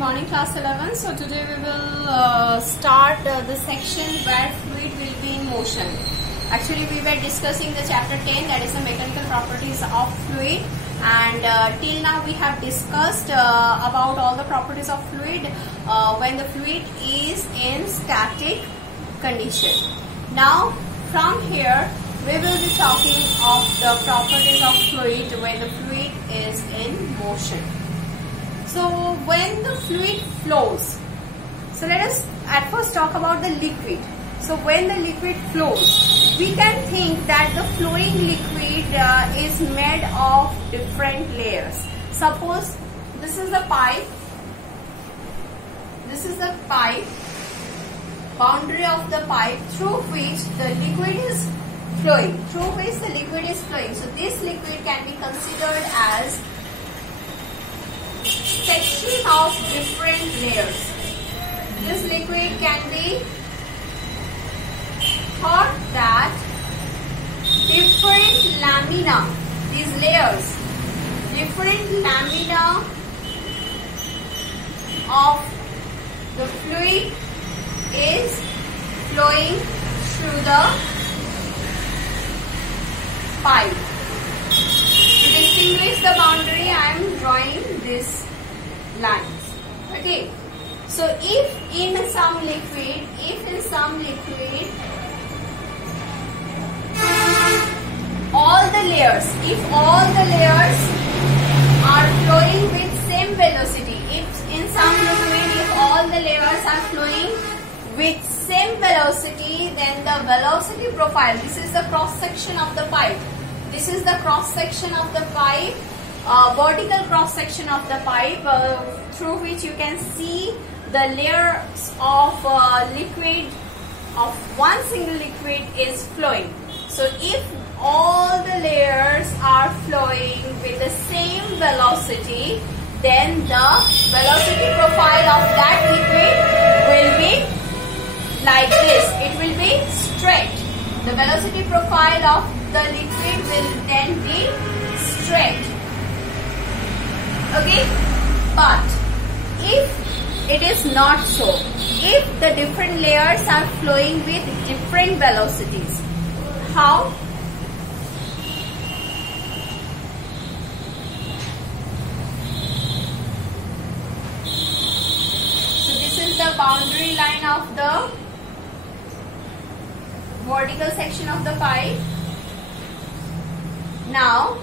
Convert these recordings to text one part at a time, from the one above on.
morning, class 11. So today we will start the section where fluid will be in motion. Actually, we were discussing the chapter 10, that is the mechanical properties of fluid, and till now we have discussed about all the properties of fluid when the fluid is in static condition. Now from here we will be talking of the properties of fluid when the fluid is in motion. So when the fluid flows, so let us at first talk about the liquid. So when the liquid flows, we can think that the flowing liquid is made of different layers. Suppose this is the pipe, boundary of the pipe through which the liquid is flowing, So this liquid can be considered as section of different layers. This liquid can be thought that different lamina, these layers, different lamina of the fluid is flowing through the pipe. To distinguish the boundary, I am drawing this lines. Okay. So if in some liquid, all the layers are flowing with same velocity, if all the layers are flowing with same velocity, then the velocity profile, this is the cross section of the pipe. Vertical cross section of the pipe through which you can see the layers of liquid of one single liquid is flowing. So if all the layers are flowing with the same velocity, then the velocity profile of that liquid will be like this. It will be straight. The velocity profile of the liquid will then be straight. Okay? But if it is not so, if the different layers are flowing with different velocities, how? So this is the boundary line of the vertical section of the pipe. Now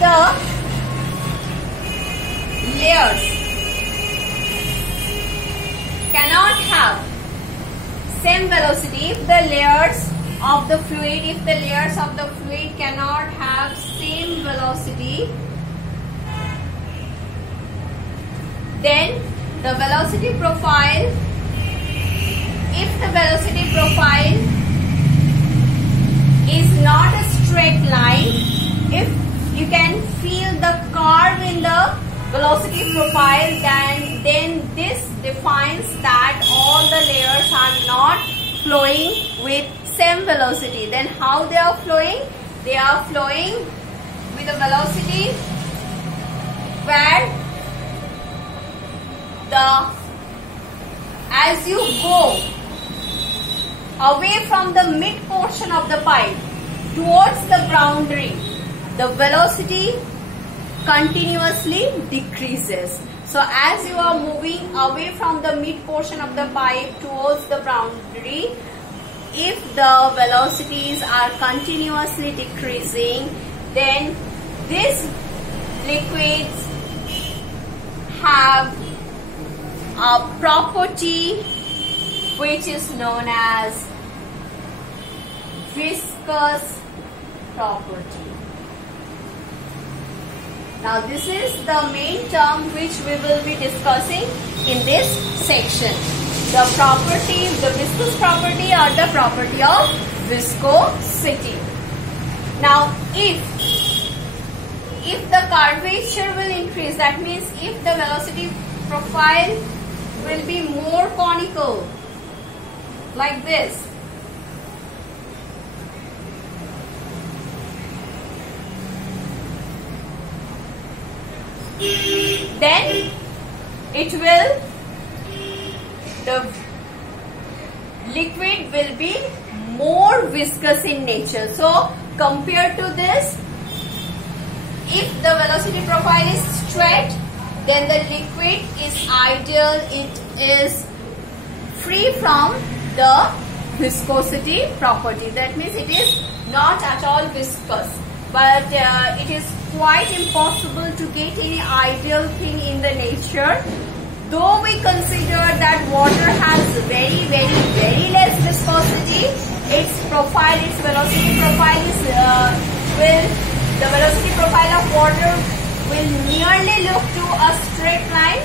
the layers cannot have same velocity, if the layers of the fluid cannot have same velocity, then the velocity profile, if the velocity profile is not a straight line, if you can feel the curve in the velocity profile, then this defines that all the layers are not flowing with same velocity. Then how they are flowing? They are flowing with a velocity where as you go away from the mid portion of the pipe towards the boundary, the velocity continuously decreases. So as you are moving away from the mid portion of the pipe towards the boundary, if the velocities are continuously decreasing, then these liquids have a property which is known as viscous property. Now this is the main term which we will be discussing in this section. The property, the viscous property or the property of viscosity. Now if the curvature will increase, that means if the velocity profile will be more conical like this, then the liquid will be more viscous in nature. So compared to this, if the velocity profile is straight, then the liquid is ideal. It is free from the viscosity property. That means it is not at all viscous. But it is quite impossible to get any ideal thing in the nature. Though we consider that water has very less viscosity, its velocity profile is the velocity profile of water will nearly look to a straight line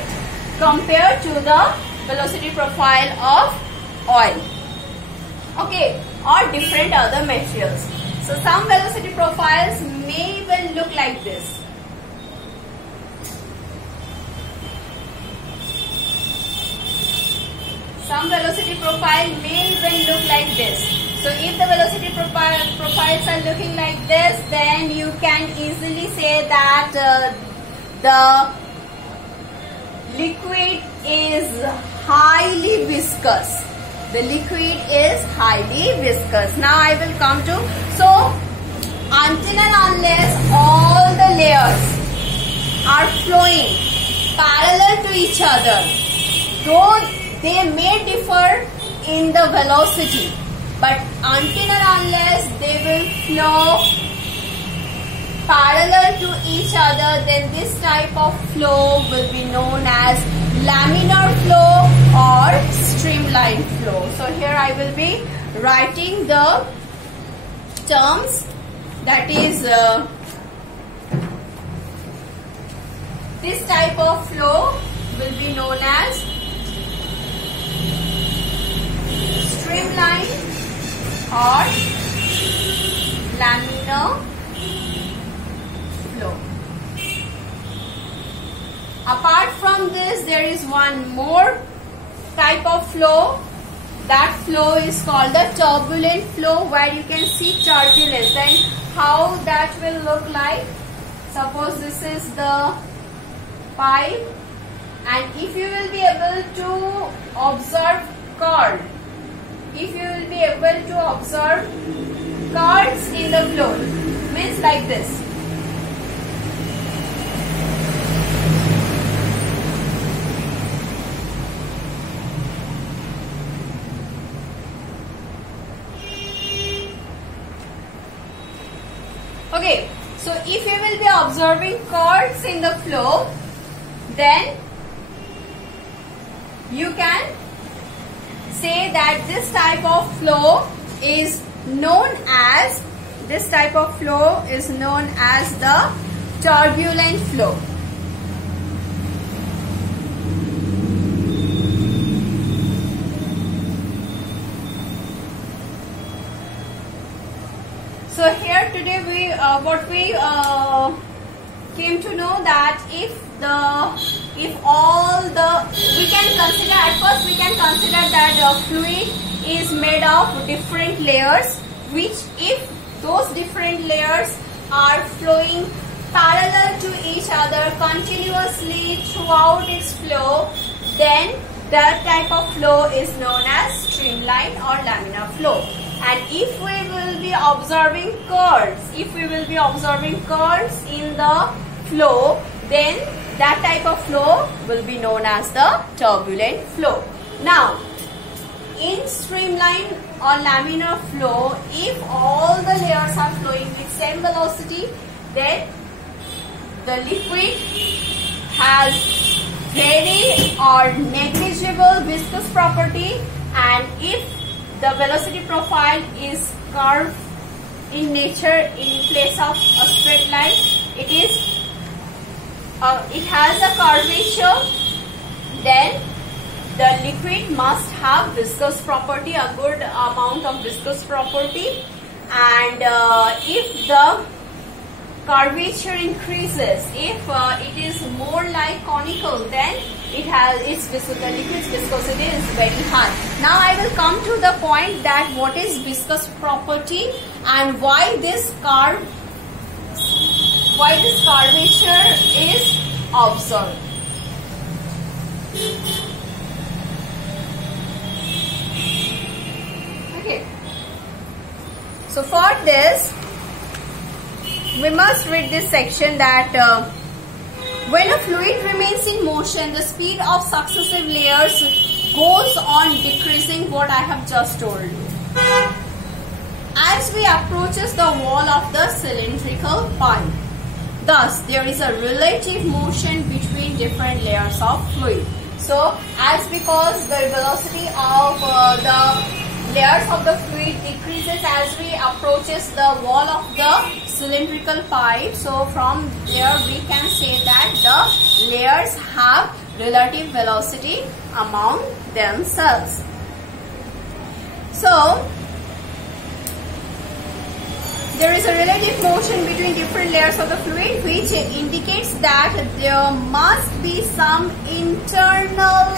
compared to the velocity profile of oil, okay, or different other materials. So some velocity profiles may even look like this. Some velocity profile may even look like this. So if the velocity profiles are looking like this, then you can easily say that the liquid is highly viscous. The liquid is highly viscous. Now I will come to, so until and unless all the layers are flowing parallel to each other, though they may differ in the velocity, but until and unless they will flow parallel to each other, then this type of flow will be known as laminar flow or streamline flow. So here I will be writing the terms, that is this type of flow will be known as streamline or laminar flow. Apart from this, there is one more type of flow. That flow is called the turbulent flow, where you can see turbulence. Then how that will look like? Suppose this is the pipe, and if you will be able to observe curl, if you will be able to observe curls in the flow, means like this. Okay, so if you will be observing curves in the flow, then you can say that this type of flow is known as the turbulent flow. So here today we came to know that we can consider that the fluid is made of different layers, which if those different layers are flowing parallel to each other continuously throughout its flow, then that type of flow is known as streamline or laminar flow. And if we will be observing curves, in the flow, then that type of flow will be known as the turbulent flow. Now, in streamline or laminar flow, if all the layers are flowing with same velocity, then the liquid has very or negligible viscous property, and if the velocity profile is curved in nature in place of a straight line, it has a curvature, then the liquid must have viscous property, a good amount of viscous property, and if the curvature increases, if it is more like conical, then the liquid's viscosity is very high. Now I will come to the point that what is viscous property and why this curvature is observed. Okay. So for this, we must read this section that when a fluid remains in motion, the speed of successive layers goes on decreasing, what I have just told you, as we approaches the wall of the cylindrical pipe. Thus, there is a relative motion between different layers of fluid. So, because the velocity of the layers of the fluid decreases as we approaches the wall of the cylindrical pipe, so from there we can say that the layers have relative velocity among themselves. So, there is a relative motion between different layers of the fluid, which indicates that there must be some internal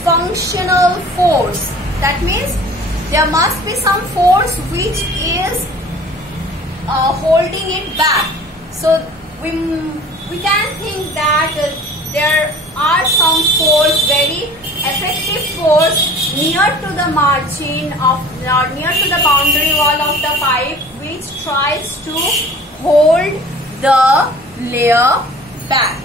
functional force. That means there must be some force which is holding it back. So we can think that there are some force, very effective force near to the margin of, near to the boundary wall of the pipe, which tries to hold the layer back.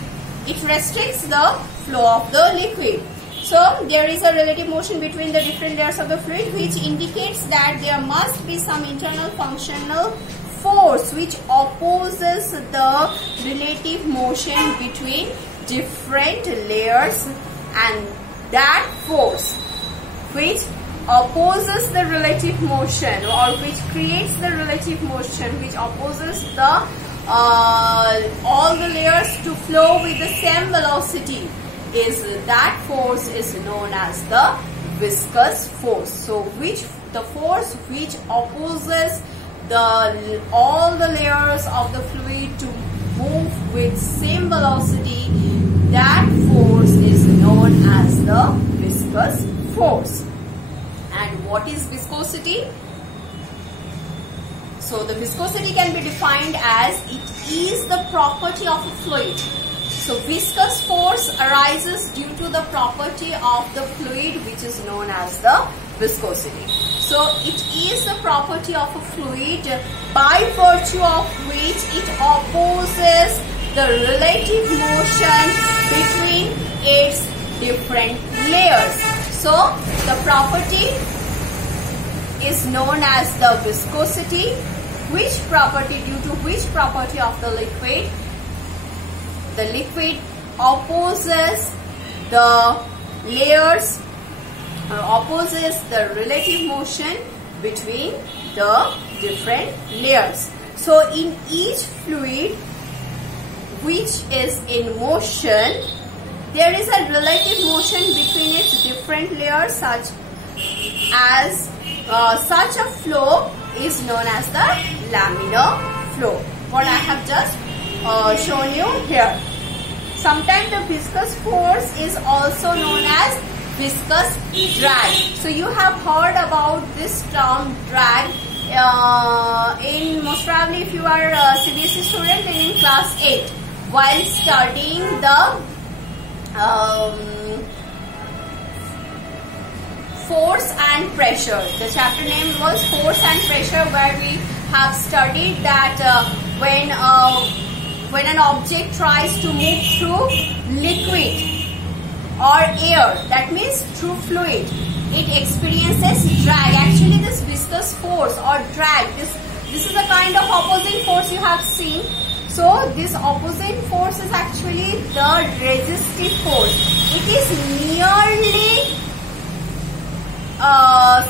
It restricts the flow of the liquid. So there is a relative motion between the different layers of the fluid, which indicates that there must be some internal functional force which opposes the relative motion between different layers, and that force which opposes the relative motion, or which creates the relative motion which opposes the all the layers to flow with the same velocity, that force is known as the viscous force. So the force which opposes all the layers of the fluid to move with same velocity, that force is known as the viscous force. And what is viscosity? So the viscosity can be defined as it is the property of a fluid. So viscous force arises due to the property of the fluid, which is known as the viscosity. So it is the property of a fluid by virtue of which it opposes the relative motion between its different layers. So the property is known as the viscosity, due to which property of the liquid opposes the layers, or opposes the relative motion between the different layers. So in each fluid which is in motion, there is a relative motion between its different layers, such a flow is known as the laminar flow, what I have just shown you here. Sometimes the viscous force is also known as viscous drag. So you have heard about this term drag most probably if you are a CBSE student in class 8 while studying the force and pressure. The chapter name was force and pressure, where we have studied that when when an object tries to move through liquid or air, that means through fluid, it experiences drag. Actually, this viscous force or drag, this is a kind of opposing force you have seen. So this opposing force is actually the resistive force. It is nearly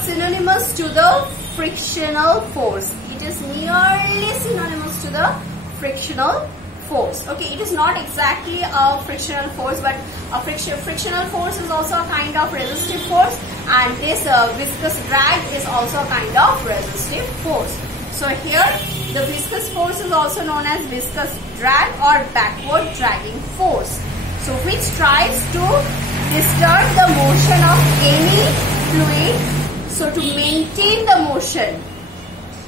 synonymous to the frictional force. It is nearly synonymous to the frictional force. Okay, it is not exactly a frictional force, but a frictional force is also a kind of resistive force, and this viscous drag is also a kind of resistive force. So here the viscous force is also known as viscous drag or backward dragging force. So which tries to disturb the motion of any fluid, so to maintain the motion.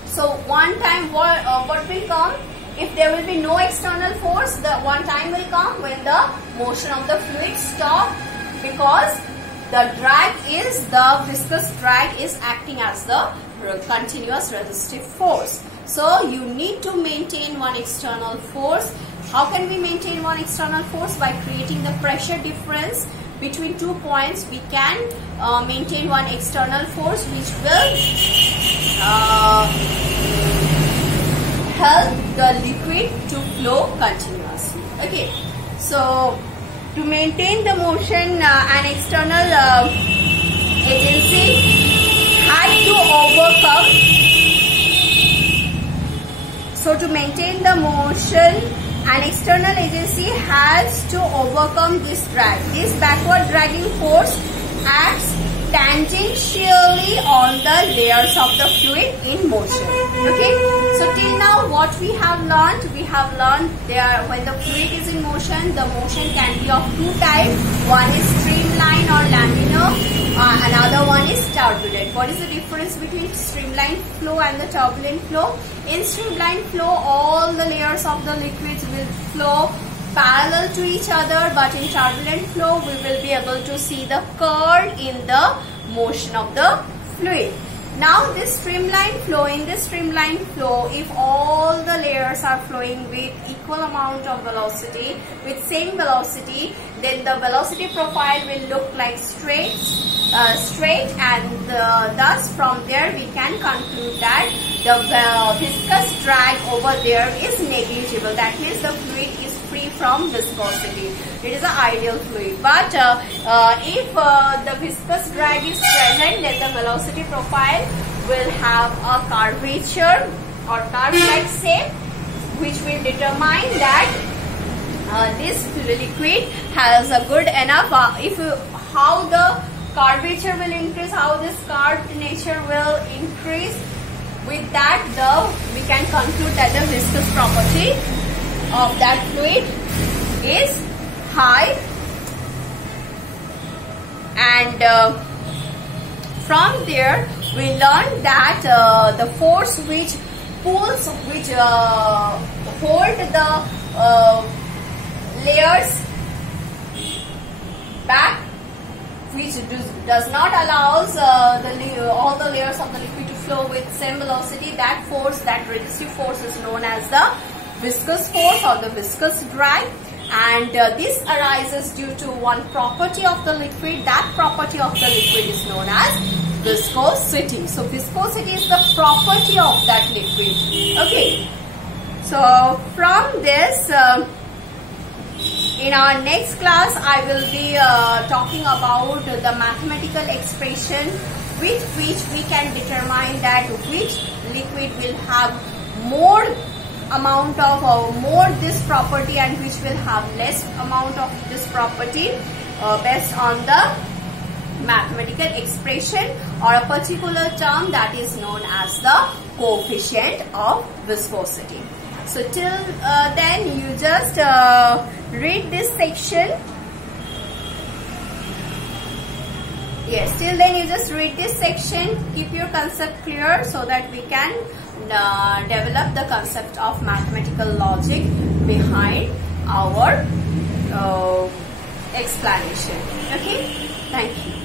So one time what will come? If there will be no external force, the one time will come when the motion of the fluid stops, because the viscous drag is acting as the continuous resistive force. So you need to maintain one external force. How can we maintain one external force? By creating the pressure difference between 2 points, we can maintain one external force which will help the liquid to flow continuously. Okay, so to maintain the motion, an external agency had to overcome. So to maintain the motion, an external agency has to overcome this drag. This backward dragging force acts tangentially on the layers of the fluid in motion. Okay, so till now what we have learned there, when the fluid is in motion, the motion can be of two types. One is streamline or laminar, another one is turbulent. What is the difference between streamline flow and the turbulent flow? In streamline flow, all the layers of the liquids will flow parallel to each other, but in turbulent flow we will be able to see the curve in the motion of the fluid. Now in this streamline flow, if all the layers are flowing with equal amount of velocity, with same velocity, then the velocity profile will look like straight, and thus from there we can conclude that the viscous drag over there is negligible. That means the fluid is free from viscosity. It is an ideal fluid. But if the viscous drag is present, then the velocity profile will have a curvature or curve-like shape, which will determine that this liquid has a good enough. How the curvature will increase, how this curved nature will increase, with that we can conclude that the viscous property of that fluid is high, and from there we learn that the force which pulls, which hold the layers back, which does not allow all the layers of the liquid to flow with same velocity, that force, that resistive force, is known as the viscous force or the viscous drag. And this arises due to one property of the liquid. That property of the liquid is known as viscosity. So viscosity is the property of that liquid. Okay, so from this, in our next class I will be talking about the mathematical expression with which we can determine that which liquid will have more amount of more this property and which will have less amount of this property, based on the mathematical expression or a particular term that is known as the coefficient of viscosity. So till then you just read this section. Yes, till then you just read this section, keep your concept clear so that we can develop the concept of mathematical logic behind our explanation. Okay, thank you.